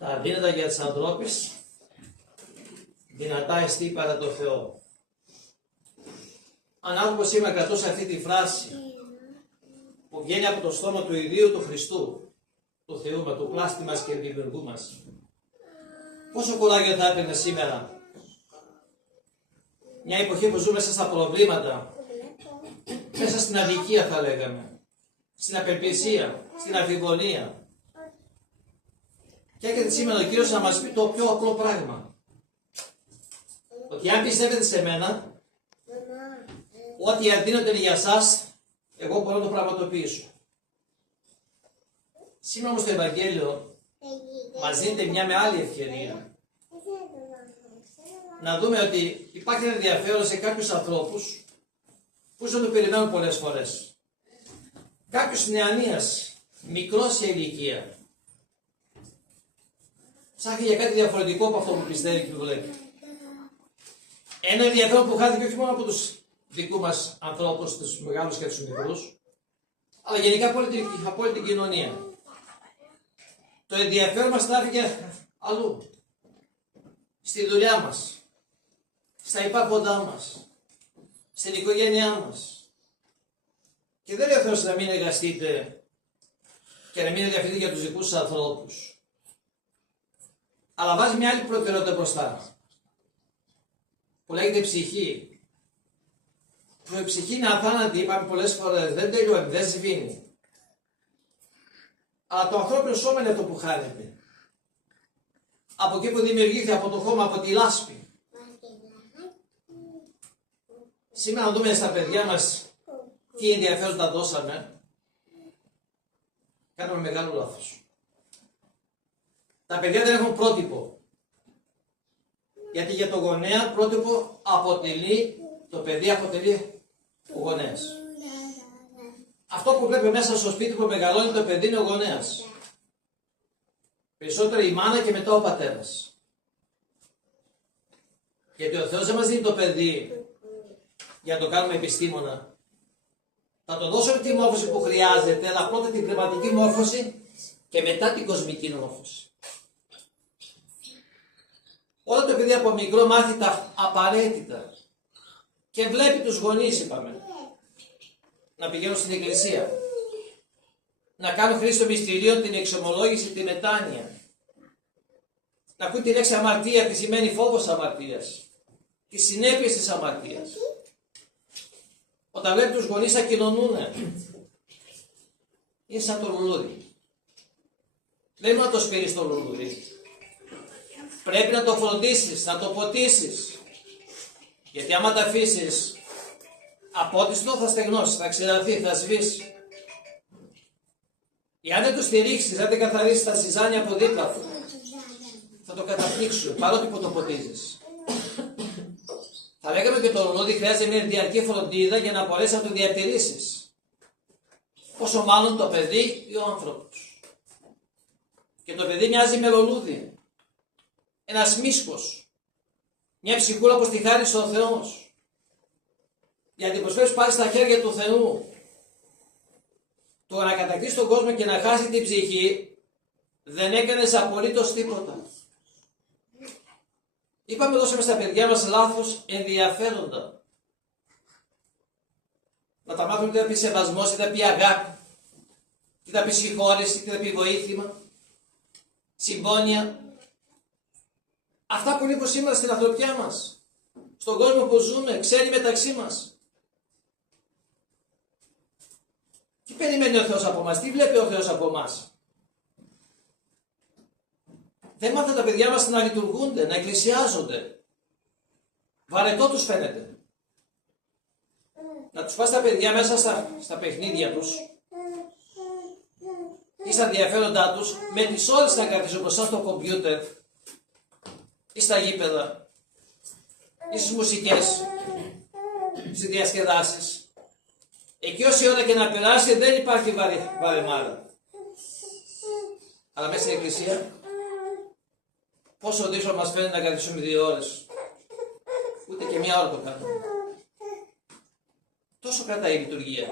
Τα αδύνατα για τις ανθρώπους, δυνατά εστί παρά το Θεό. Αν άνθρωπος σήμερα κρατούσε αυτή τη φράση που βγαίνει από το στόμα του ιδίου του Χριστού, του Θεού μας, του πλάστη μας και δημιουργού μας, πόσο κουράγιο θα έπαιρνε σήμερα, μια εποχή που ζούμε μέσα στα προβλήματα, μέσα στην αδικία θα λέγαμε, στην απελπισία, στην αμφιβολία. Και έρχεται σήμερα ο Κύριος να μας πει το πιο απλό πράγμα. Ότι αν πιστεύετε σε μένα, ό,τι αδύνατο είναι για σας, εγώ μπορώ να το πραγματοποιήσω. Σήμερα όμως το Ευαγγέλιο μας δίνεται μια μεγάλη ευκαιρία να δούμε ότι υπάρχει ένα ενδιαφέρον σε κάποιους ανθρώπους που δεν το περιμένουν πολλές φορές. Κάποιος νεανίας, μικρός σε ηλικία, ψάχνει για κάτι διαφορετικό από αυτό που πιστεύει και που βλέπει. Ένα ενδιαφέρον που χάθηκε όχι μόνο από τους δικούς μας ανθρώπους, τους μεγάλους και τους μικρούς, αλλά γενικά από όλη την κοινωνία. Το ενδιαφέρον μας στράφηκε αλλού. Στη δουλειά μας, στα υπάρχοντά μας, στην οικογένειά μας. Και δεν λέει ο Θεός να μην εργαστείτε και να μην ενδιαφερθείτε για τους δικούς σας ανθρώπους. Αλλά βάζει μια άλλη προτεραιότητα μπροστά, που λέγεται ψυχή. Που η ψυχή είναι αθάνατη, είπαμε πολλές φορές, δεν τελειώνει, δεν σβήνει. Αλλά το ανθρώπινο σώμα είναι αυτό που χάνεται. Από εκεί που δημιουργήθηκε, από το χώμα, από τη λάσπη. Σήμερα να δούμε στα παιδιά μας τι ενδιαφέροντα δώσαμε, κάνουμε μεγάλο λάθος. Τα παιδιά δεν έχουν πρότυπο. Γιατί για το γονέα πρότυπο το παιδί αποτελεί ο γονέας. Αυτό που βλέπει μέσα στο σπίτι που μεγαλώνει το παιδί είναι ο γονέας. Περισσότερο η μάνα και μετά ο πατέρας. Γιατί ο Θεός δεν μας δίνει το παιδί για να το κάνουμε επιστήμονα. Θα το δώσουμε τη μόρφωση που χρειάζεται, αλλά πρώτα την πνευματική μόρφωση και μετά την κοσμική μόρφωση. Όταν το παιδί από μικρό μάθει τα απαραίτητα και βλέπει τους γονείς, είπαμε, να πηγαίνουν στην εκκλησία, να κάνουν χρήση των μυστηρίων, την εξομολόγηση, τη μετάνοια, να ακούει τη λέξη αμαρτία, τι σημαίνει φόβος αμαρτίας, τις συνέπειες της αμαρτίας. Όταν βλέπει τους γονείς να κοινωνούν, είναι σαν το λουλούδι. Δεν είναι να το σπείρεις το λουλούδι. Πρέπει να το φροντίσεις, να το ποτίσεις. Γιατί άμα τα αφήσεις απότιστο θα στεγνώσει, θα ξεραθεί, θα σβήσει. Εάν δεν το στηρίξεις, αν δεν καθαρίσεις τα ζυζάνια από δίπλα του, θα το καταπνίξουν, παρότι που το ποτίζεις. Θα λέγαμε και το λουλούδι χρειάζεται μια διαρκή φροντίδα για να μπορέσει να το διατηρήσεις. Πόσο μάλλον το παιδί ή ο άνθρωπος. Και το παιδί μοιάζει με λουλούδι. Ένας μίσκος. Μια ψυχούλα που τη χάρισε ο Θεός. Γιατί προσφέρεις πάλι στα χέρια του Θεού. Το να κατακτήσει τον κόσμο και να χάσει την ψυχή, δεν έκανες απολύτως τίποτα. Είπαμε δώσαμε στα παιδιά μας λάθος ενδιαφέροντα. Να τα μάθουμε τι θα πει σεβασμός, τι θα πει αγάπη, τι θα πει συγχώρεση, τι θα πει βοήθημα, συμπόνια. Αυτά που λείπουν σήμερα στην ανθρωπιά μας, στον κόσμο που ζούμε, ξένοι μεταξύ μας. Τι περιμένει ο Θεός από μας, τι βλέπει ο Θεός από μας. Δεν μάθανε τα παιδιά μας να λειτουργούνται, να εκκλησιάζονται. Βαρετό τους φαίνεται. Να τους πας τα παιδιά μέσα στα παιχνίδια τους ή στα ενδιαφέροντά τους, με τις ώρες να καθίσουν μπροστά στο κομπιούτερ ή στα γήπεδα ή στις μουσικές, στις διασκεδάσεις. Εκεί όση ώρα και να περάσει δεν υπάρχει βαρεμάρα. Αλλά μέσα στην εκκλησία, πόσο δύσκολο μας φαίνεται να καθίσουμε 2 ώρες. Ούτε και 1 ώρα το κάνουμε. Τόσο κρατάει η λειτουργία.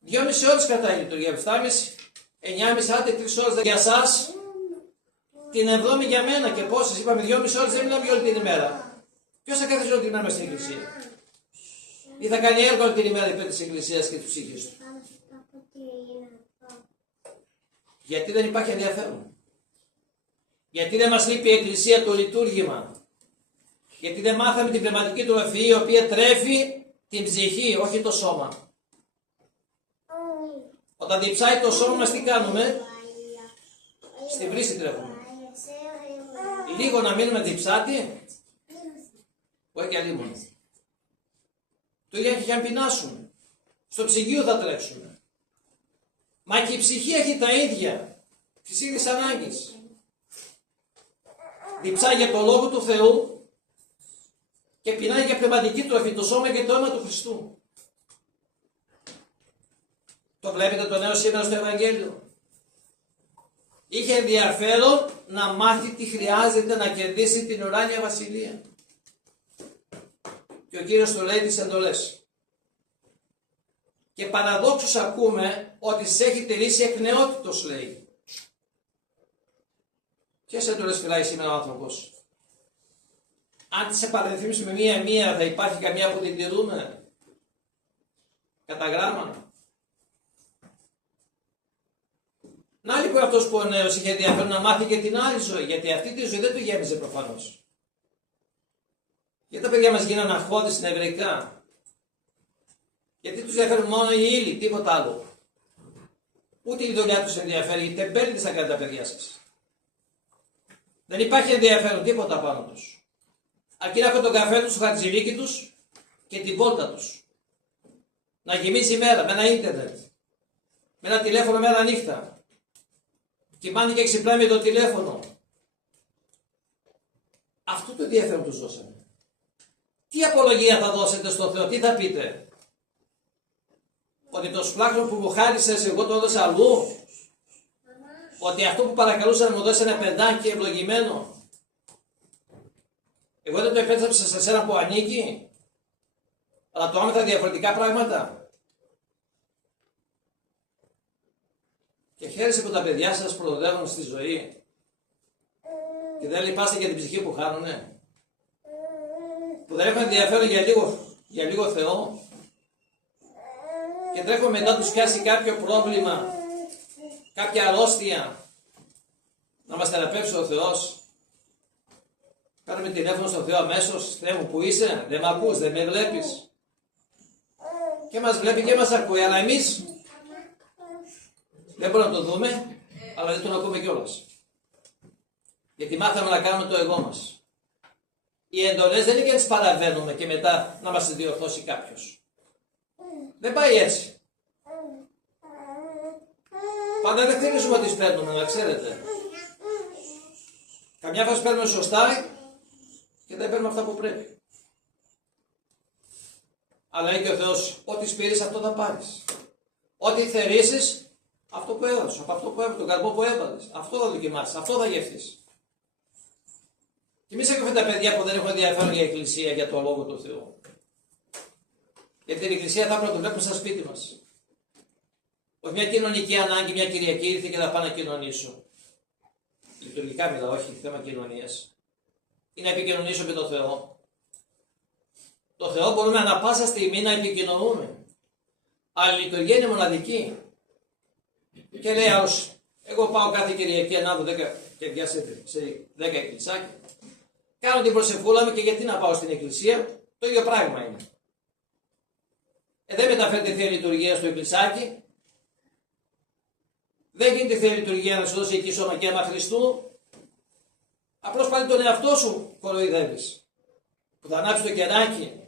2,5 ώρες κρατάει η λειτουργία. 7,5, 9,5, άντε 3 ώρες για σας. την 7η για μένα και πόσες, είπαμε 2,5 ώρες, δεν μιλάμε για όλη την ημέρα. Ποιος θα καθίσει όλη την ημέρα στην εκκλησία? Ή θα κάνει έργο όλη την ημέρα υπέρ της εκκλησίας και της ψυχής του? Γιατί δεν υπάρχει ενδιαφέρον. Γιατί δεν μας λείπει η εκκλησία το λειτουργήμα. Γιατί δεν μάθαμε την πνευματική τροφή, η οποία τρέφει την ψυχή, όχι το σώμα. Όταν διψάει το σώμα μας, τι κάνουμε? Στη βρύση τρέχουμε. Λίγο να μείνουμε διψάτη, όχι και αλλήμον. Το ίδιο και αν πεινάσουμε. Στο ψυγείο θα τρέξουμε. Μα και η ψυχή έχει τα ίδια, τις ίδιες ανάγκες. Διψάει για το Λόγο του Θεού και πεινάει για πνευματική τροφή, το σώμα και το αίμα του Χριστού. Το βλέπετε το νέο σήμερα στο Ευαγγέλιο? Είχε ενδιαφέρον να μάθει τι χρειάζεται να κερδίσει την ουράνια βασιλεία. Και ο Κύριος του λέει τις εντολές. Και παραδόξως ακούμε ότι σε έχει τηρήσει εκ νεότητος, λέει. Ποιες εντολές φυλάει σήμερα ο άνθρωπος? Αν τις επαρρυθμίσουμε μία-μία, θα υπάρχει καμία που την τηρούμε? Κατά γράμμα. Να λοιπόν αυτός που ο νέος είχε ενδιαφέρον να μάθει και την άλλη ζωή, γιατί αυτή τη ζωή δεν του γέμιζε προφανώς. Γιατί τα παιδιά μας γίνανε αχώδεις νευρικά? Γιατί τους ενδιαφέρουν μόνο οι ύλη, τίποτα άλλο. Ούτε η δουλειά τους ενδιαφέρει, οι τεμπέληδες θα κάνουν τα παιδιά σας. Δεν υπάρχει ενδιαφέρον τίποτα πάνω τους. Αρκεί να έχουν τον καφέ τους, το χαρτζηλίκι τους και την βόλτα τους. Να γεμίσει η μέρα με ένα ίντερνετ, με ένα τηλέφωνο μέρα νύχτα. Κοιμάνει και ξυπνάει με το τηλέφωνο. Αυτό το ενδιαφέρον τους δώσαμε. Τι απολογία θα δώσετε στο Θεό, τι θα πείτε? Ότι το σπλάχνο που μου χάρισες εγώ το έδωσα αλλού? Ότι αυτό που παρακαλούσα να μου δώσει ένα παιδάκι ευλογημένο, εγώ δεν το επέτρεψα σε σένα που ανήκει? Αλλά το άμεθα διαφορετικά πράγματα. Και χαίρεσαι που τα παιδιά σας προοδεύουν στη ζωή και δεν λυπάστε για την ψυχή που χάνουνε, που δεν έχουν ενδιαφέρον για λίγο Θεό και τρέχουν μετά τους πιάσει κάποιο πρόβλημα, κάποια αρρώστια, να μας θεραπεύσει ο Θεός. Κάνουμε τηλέφωνο στον Θεό αμέσως. Θεέ μου, που είσαι? Δεν με ακούς, δεν με βλέπεις? Και μας βλέπει και μας ακούει, αλλά εμείς δεν μπορούμε να το δούμε, αλλά δεν τον ακούμε κιόλας. Γιατί μάθαμε να κάνουμε το εγώ μας. Οι εντολές δεν είναι για να τις παραβαίνουμε και μετά να μας διορθώσει κάποιος. Δεν πάει έτσι. Πάντα δεν θέλουμε να τις παίρνουμε, να ξέρετε. Καμιά φορά παίρνουμε σωστά και δεν παίρνουμε αυτά που πρέπει. Αλλά λέει και ο Θεός, ό,τι σπείρεις αυτό θα πάρεις. Ό,τι θερήσεις, αυτό που έδωσες, από αυτό που έβαλες, τον καρπό που έβαλες, αυτό θα δοκιμάσεις, αυτό θα γευτείς. Και εμείς έχουμε τα παιδιά που δεν έχουν ενδιαφέρον για εκκλησία, για το Λόγο του Θεού. Γιατί την εκκλησία θα πρέπει να το βλέπουμε στα σπίτι μας. Όχι μια κοινωνική ανάγκη, μια Κυριακή ήρθε και θα πάω να κοινωνήσω. Λειτουργικά μιλάω, όχι θέμα κοινωνίας. Ή να επικοινωνήσω με τον Θεό. Το Θεό μπορούμε ανα πάσα στιγμή να επικοινωνούμε. Αλλά η λειτουργία είναι μοναδική. Και λέει άλλος, εγώ πάω κάθε Κυριακή ανάβω 10 παιδιά σε 10 εκκλησάκια. Κάνω την προσευχούλα μου και γιατί να πάω στην εκκλησία, το ίδιο πράγμα είναι. Δεν μεταφέρεται Θεία Λειτουργία στο εκκλησάκι. Δεν γίνεται Θεία Λειτουργία να σου δώσει εκεί σώμα και αίμα Χριστού. Απλώς πάλι τον εαυτό σου κοροϊδεύεις. Που θα ανάψει το κεράκι,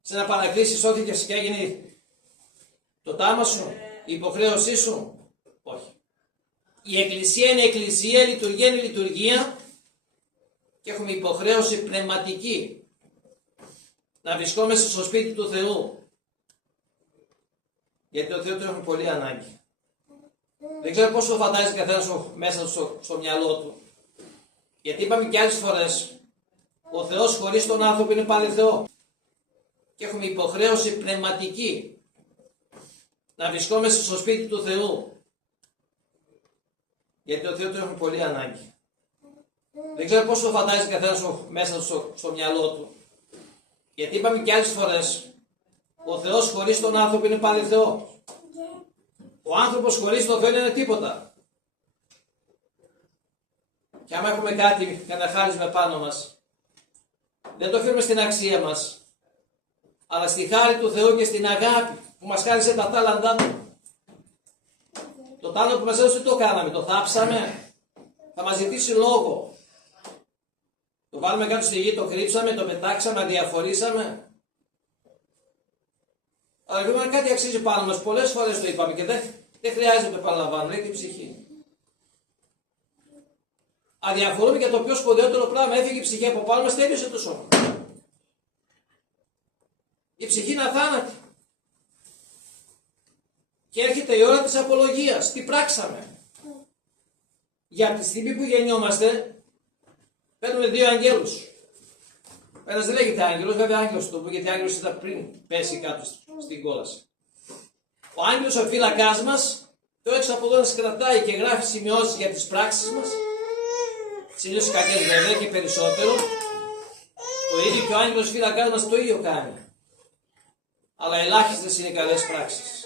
σε να παρακλήσεις σώθηκες και έγινε το τάμα σου, η υποχρέωσή σου. Όχι. Η εκκλησία είναι εκκλησία, η λειτουργία είναι λειτουργία και έχουμε υποχρέωση πνευματική να βρισκόμαστε στο σπίτι του Θεού. Γιατί το Θεό του έχουμε πολύ ανάγκη. Δεν ξέρω πώς το φαντάζει καθένας μέσα στο μυαλό του. Γιατί είπαμε και άλλες φορές, ο Θεός χωρίς τον άνθρωπο είναι πάλι Θεό. Και έχουμε υποχρέωση πνευματική να βρισκόμαστε στο σπίτι του Θεού. Γιατί το Θεό του έχουμε πολύ ανάγκη. Δεν ξέρω πώς το φαντάζει καθένας μέσα στο μυαλό του. Γιατί είπαμε και άλλες φορές, ο Θεός χωρίς τον άνθρωπο είναι πάλι Θεό. Ο άνθρωπος χωρίς τον Θεό είναι τίποτα. Και άμα έχουμε κάτι, κανένα χάρισμα πάνω μας, δεν το αφήνουμε στην αξία μας, αλλά στη χάρη του Θεού και στην αγάπη που μας χάρισε τα τάλαντά του. Το τάλαντο που μας έδωσε τι το κάναμε, το θάψαμε, θα μας ζητήσει λόγο. Το βάλουμε κάτω στη γη, το κρύψαμε, το πετάξαμε, αδιαφορήσαμε. Αλλά βέβαια κάτι αξίζει πάνω μας, πολλές φορές το είπαμε και δεν χρειάζεται να το επαναλαμβάνουμε, λέει την ψυχή. Αδιαφορούμε για το πιο σπουδαιότερο πράγμα, έφυγε η ψυχή από πάνω μας, τέλειωσε το σώμα. Η ψυχή είναι αθάνατη. Και έρχεται η ώρα της απολογίας, τι πράξαμε. Για τη στιγμή που γεννιόμαστε, παίρνουμε δύο αγγέλους. Ένας δεν λέγεται άγγελος, βέβαια άγγελος το πω, γιατί άγγελος ήταν πριν πέσει κάτω στην κόλαση. Ο άγγελος ο φύλακάς μας, το έξω από εδώ μας κρατάει και γράφει σημειώσεις για τις πράξεις μας. Σημειώσεις κακές βέβαια και περισσότερο. Το ίδιο και ο άγγελος φύλακάς μας το ίδιο κάνει. Αλλά ελάχιστες είναι οι καλές πράξεις.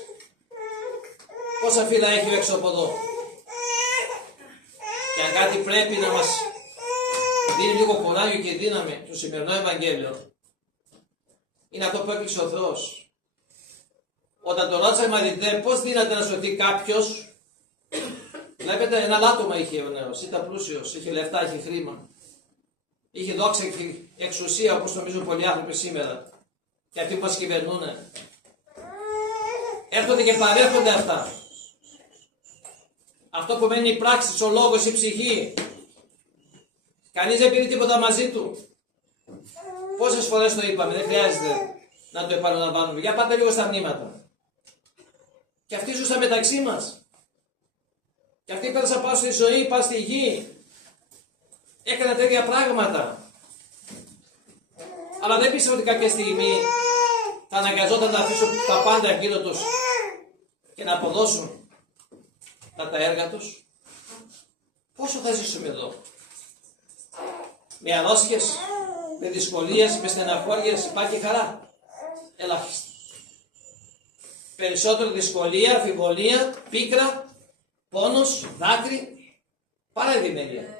Πόσα φύλλα έχει έξω από εδώ. Και αν κάτι πρέπει να μας δίνει λίγο κουράγιο και δύναμη το σημερινό Ευαγγέλιο, είναι αυτό που έκλεισε ο Θεός. Όταν τον ρώτησαν οι μαθητές πώς δύναται να σωθεί κάποιος, βλέπετε ένα άτομα είχε ο νέος, ήταν πλούσιος, είχε λεφτά, είχε χρήμα. Είχε δόξα και εξουσία όπως νομίζουν πολλοί άνθρωποι σήμερα. Και αυτοί που μας κυβερνούν. Έρχονται και παρέχονται αυτά. Αυτό που μένει η πράξη, ο λόγος, η ψυχή. Κανείς δεν πήρε τίποτα μαζί του. Πόσες φορές το είπαμε, δεν χρειάζεται να το επαναλαμβάνουμε. Για πάτε λίγο στα μνήματα. Και αυτοί ζούσαν μεταξύ μας. Και αυτοί πέρασαν πάνω στη ζωή, πάνω στη γη. Έκαναν τέτοια πράγματα. Αλλά δεν πίστευαν ότι κάποια στιγμή θα αναγκαζόταν να αφήσουν τα πάντα γύρω τους και να αποδώσουν τα έργα τους. Πόσο θα ζήσουμε εδώ. Με αρρώστιες, με δυσκολίες, με στεναχώριες, υπάρχει χαρά. Ελάχιστα. Περισσότερη δυσκολία, αμφιβολία, πίκρα, πόνος, δάκρυ, παρά ευημερία.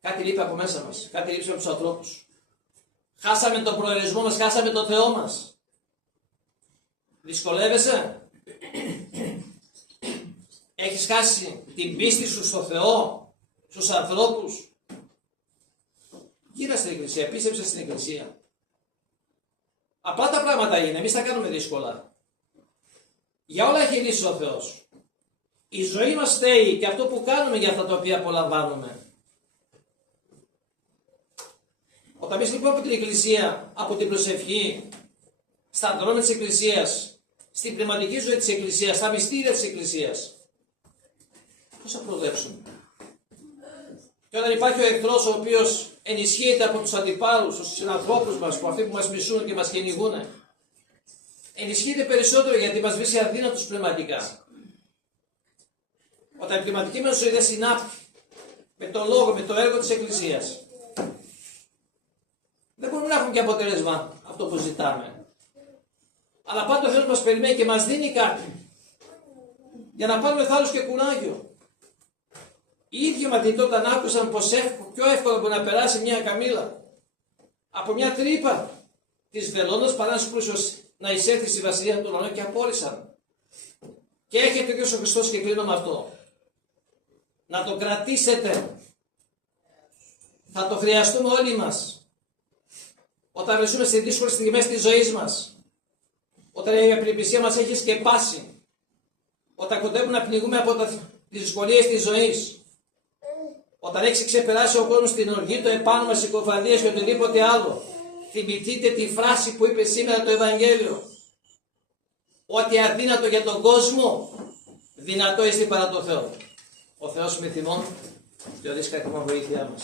Κάτι λείπει από μέσα μας, κάτι λείπει από τους ανθρώπους. Χάσαμε τον προορισμό μας, χάσαμε τον Θεό μας. Δυσκολεύεσαι. Έχεις χάσει την πίστη σου στο Θεό, στους ανθρώπους. Γύρνα στην Εκκλησία, πίστεψε στην Εκκλησία. Απλά τα πράγματα είναι, εμείς τα κάνουμε δύσκολα. Για όλα έχει λύσει ο Θεός. Η ζωή μας φταίει και αυτό που κάνουμε για αυτά τα οποία απολαμβάνουμε. Όταν εμείς λοιπόν από την Εκκλησία, από την προσευχή, στα δρόμια της Εκκλησίας, στην πνευματική ζωή της Εκκλησίας, στα μυστήρια της Εκκλησίας, πώς θα προοδεύσουμε. Και όταν υπάρχει ο εχθρός ο οποίος ενισχύεται από τους αντιπάλους, τους συνανθρώπους μας, από αυτοί που μας μισούν και μας κυνηγούν, ενισχύεται περισσότερο γιατί μας βρίσκει αδύνατους πνευματικά. Όταν η πνευματική μας ζωή δεν συνάπτει με το λόγο, με το έργο της Εκκλησίας, δεν μπορούμε να έχουμε και αποτέλεσμα αυτό που ζητάμε. Αλλά πάντα ο Θεός μας περιμένει και μας δίνει κάτι για να πάρουμε θάρρος και κουράγιο. Οι ίδιοι μαθητές όταν άκουσαν πως πιο εύκολα μπορεί να περάσει μια καμήλα από μια τρύπα της βελόνας παρά ένας πλούσιος να εισέλθει στη βασιλεία του ουρανού και απόρρισαν. Και έρχεται και ο Χριστός και κλείνω με αυτό. Να το κρατήσετε. Θα το χρειαστούμε όλοι μας. Όταν βρισκόμαστε σε δύσκολες στιγμές της ζωής μας. Όταν η απελπισία μας έχει σκεπάσει. Όταν κοντεύουμε να πνιγούμε από τις δυσκολίες της ζωής. Όταν έχει ξεπεράσει ο κόσμος την οργή, το επάνω μας, συκοφαντίες και οτιδήποτε άλλο. Θυμηθείτε τη φράση που είπε σήμερα το Ευαγγέλιο. Ότι αδύνατο για τον κόσμο, δυνατό είστε παρά το Θεό. Ο Θεός με θυμών και ο δίσκακημα βοήθειά μας.